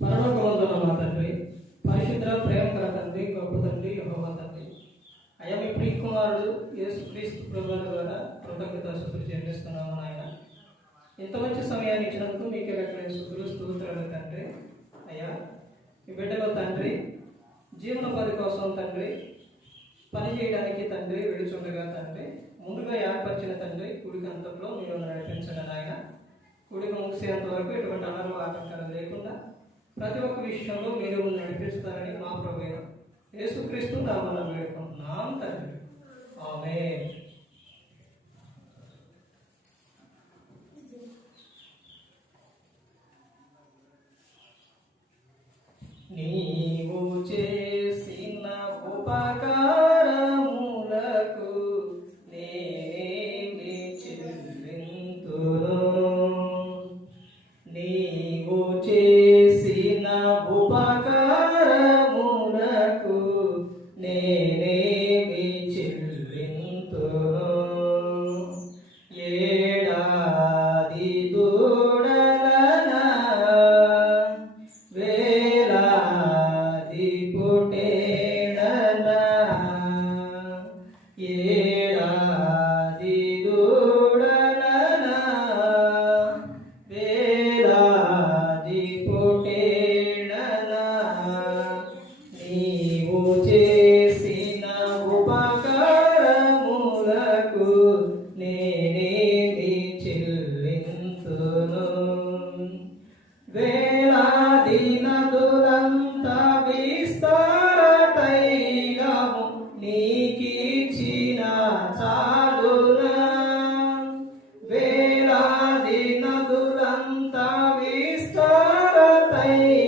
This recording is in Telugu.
పరలోకమందున్న మా తండ్రి, పరిశుద్ధ ప్రేమకర తండ్రి, గొప్ప తండ్రి, యెహోవా తండ్రి, అయ్యా మీ ప్రియ కుమారుడు యేసుక్రీస్తు ప్రభువుల ద్వారా కృతజ్ఞతాస్తుతులు చెల్లిస్తున్నాము నాయన. ఇంత మంచి సమయాన్ని ఇచ్చినందుకు మీకే లెక్కలేని స్తుతులు స్తోత్రాలు తండ్రి. అయ్యా మీ బిడ్డలో తండ్రి జీవనోపాధి కోసం తండ్రి పని చేయడానికి తండ్రి విడుచుండగా తండ్రి ముందుగా ఏర్పరిచిన తండ్రి కూడిక అంతట్లో మీరు నడిపించండి నాయన. కూడిక ముగిసేంత వరకు ఎటువంటి అనరు ఆటంకాలు లేకుండా ప్రతి ఒక్క విషయంలో మీరు నడిపిస్తారని మా ప్రభువైన యేసుక్రీస్తు నామమున వేడుకుంటున్నాం తండ్రి. ఆమేన్. నీవు చేసిన ఉపకారములకు నేనేమి చెల్లింతును? నీవు చేసిన ఉపకారములకు నేనేమి చెల్లింతును? ఏడాది దూడలనా వేలాది పొటేడనా, ఏడాది దూడలనా వేలాది పొటేడనా, నీవు చేసిన ఉపకారములకు నేనేమి చెల్లింతును? వేలాది నదులంతా విస్తార తైలము నీకిచ్చిన చాలునా? వేలాది నదులంతా విస్తార తైలము